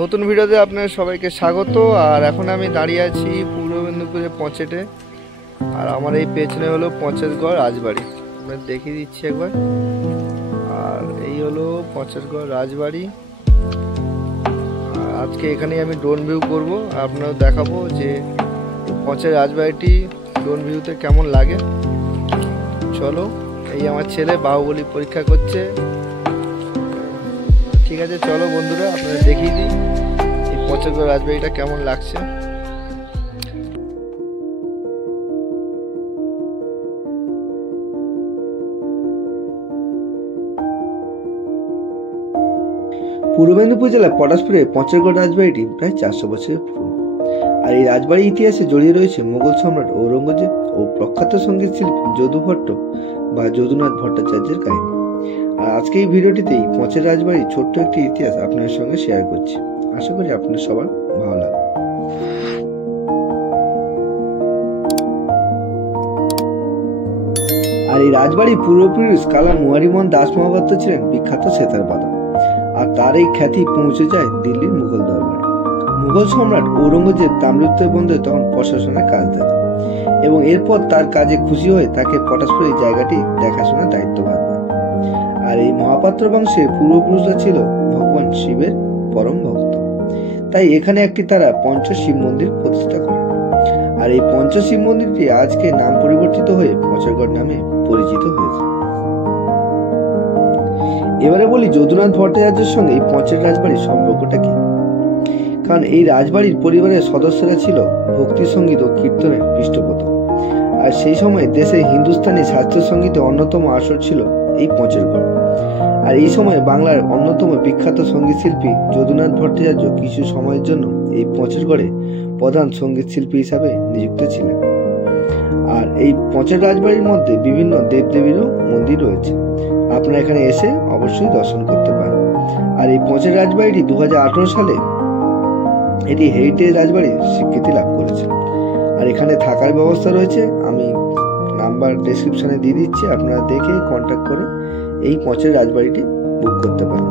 নতুন ভিডিওতে আপনাদের সবাইকে স্বাগত। আর এখন আমি দাঁড়িয়ে আছি পূর্ব মেদিনীপুরের পঞ্চেটে। আর আমার এই পেছনে হলো পঞ্চায়েতগড় রাজবাড়ি, আপনাদের দেখিয়ে দিচ্ছি একবার। আর এই হলো পঞ্চায়েতগড় রাজবাড়ি। আজকে এখানেই আমি ড্রোন ভিউ করবো, আপনাদের দেখাবো যে পঞ্চায়েত রাজবাড়িটি ড্রোন ভিউতে কেমন লাগে। চলো, এই আমার ছেলে বাহুবলী পরীক্ষা করছে। ঠিক আছে, চলো বন্ধুরা, আপনাদের দেখিয়ে দিই এই পঞ্চায়েতগড় রাজবাড়িটা কেমন লাগছে। পূর্ব মেদিনীপুর জেলার পটাশপুরের পঞ্চায়েতগড় রাজবাড়িটি প্রায় 400 বছরের পুরনো। আর এই রাজবাড়ির ইতিহাসে জড়িয়ে রয়েছে মোগল সম্রাট ঔরঙ্গজেব ও প্রখ্যাত সঙ্গীত শিল্পী যদু ভট্ট বা যদুনাথ ভট্টাচার্যের কাহিনী। আর আজকে এই ভিডিওটিতে এই পঞ্চায়েত রাজবাড়ির ছোট্ট একটি ইতিহাস আপনাদের সঙ্গে শেয়ার করছি। আশা করি আপনাদের সবার ভালো লাগবে। আর এই রাজবাড়ির পূর্বপুরুষ কালা মুয়ারিমোহন দাস মহাপাত্র ছিলেন বিখ্যাত সেতার বাদক। আর তার এই খ্যাতি পৌঁছে যায় দিল্লির মুঘল দরবারে। মুঘল সম্রাট ঔরঙ্গজেব তাম্রলিপ্ত বন্দরে তখন প্রশাসনের কাজ দেন এবং এরপর তার কাজে খুশি হয়ে তাকে পটাশপুর এই জায়গাটি দেখাশোনার দায়িত্বভার দেন। আর এই মহাপাত্র বংশের পূর্বপুরুষরা ছিল ভগবান শিবের পরম ভক্ত, তাই এখানে একটি তারা পঞ্চ শিব মন্দির প্রতিষ্ঠা করেন। আর এই পঞ্চ শিব মন্দিরটি আজকে নাম পরিবর্তিত হয়ে পঞ্চায়েতগড় নামে পরিচিত হয়েছে। এবারে বলি যদুনাথ ভট্টাচার্যের সঙ্গে এই পঞ্চায়েত রাজবাড়ির সম্পর্কটা কি। কারণ এই রাজবাড়ির পরিবারের সদস্যরা ছিল ভক্তি সঙ্গীত ও কীর্তনের পৃষ্ঠপোষক। আর সেই সময় দেশের হিন্দুস্তানি শাস্ত্রীয় সঙ্গীতের অন্যতম আসর ছিল এই পঞ্চায়েতগড়। আর এই সময় বাংলার অন্যতম বিখ্যাত সঙ্গীত শিল্পী যদুনাথ ভট্টাচার্য কিছু সময়ের জন্য এই পঞ্চায়েতগড়ে প্রধান সঙ্গীত শিল্পী হিসাবে নিযুক্ত ছিলেন। আর এই পঞ্চায়েত রাজবাড়ির মধ্যে বিভিন্ন দেবদেবীরও মন্দির রয়েছে, আপনারা এখানে এসে অবশ্যই দর্শন করতে পারেন। আর এই পঞ্চায়েত রাজবাড়িটি 2018 সালে এটি হেরিটেজ রাজবাড়ির স্বীকৃতি লাভ করেছে। আর এখানে থাকার ব্যবস্থা রয়েছে, আমি নাম্বার ডেসক্রিপশনে দিয়ে দিচ্ছি, আপনারা দেখে কন্ট্যাক্ট করে এই পঞ্চায়েত রাজবাড়িটি বুক করতে পারেন।